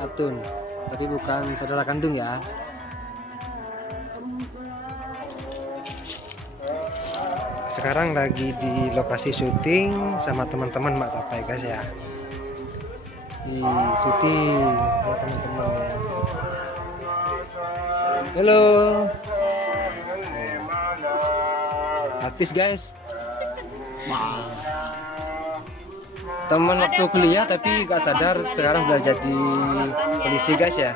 Atun, tapi bukan saudara kandung ya. Sekarang lagi di lokasi syuting sama teman-teman Mak Tapai guys ya. Di syuting sama teman-teman ya. Halo. Artis guys. Teman waktu kuliah tapi gak sadar sekarang udah jadi polisi guys ya.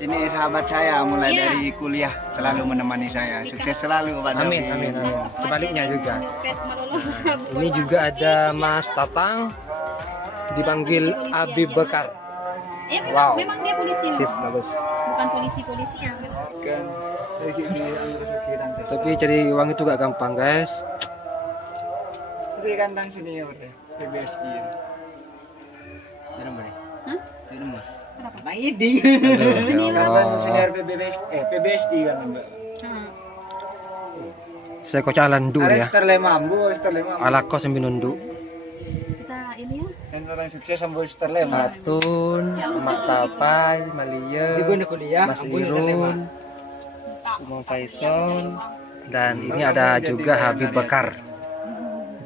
Ini sahabat saya mulai dari kuliah selalu menemani saya. Sukses selalu Pak Dawi. Amin, amin, amin. Sebaliknya juga. Ini juga ada Mas Tatang dipanggil Abi Bekar. Ya, Wow. memang dia polisi. Sip, bagus. Bukan polisi ya. Kan dari Tapi cari uang itu gak gampang guys. Ini kandang senior ya, PBSI. Ini nomor ya? Hah? Ini nomor. Kenapa? Bang Idi. Aduh, ya Kandang Allah. senior PBSI kan Mbak. Saya kocalan dulu ya. Sterlemambu. Ala kos minundu. Kita ini ya. Dan orang sukses sambil Sterlema. Atun, Mak Tapai, Malia, Mas Lirun, Umam Faisal, dan ini ada juga Habib Bakar.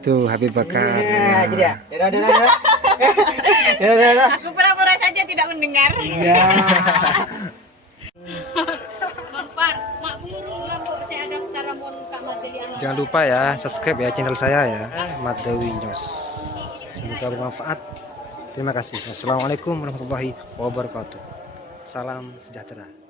Itu Habib Bakar. Iya, jadi ya. Ya. Aku pura-pura saja tidak mendengar. Iya. Mampar, mak ini lambok saya ada cara mon Kak Materi anak. Jangan lupa ya subscribe ya channel saya ya, Madawi News. Semoga bermanfaat. Terima kasih. Wassalamualaikum warahmatullahi wabarakatuh. Salam sejahtera.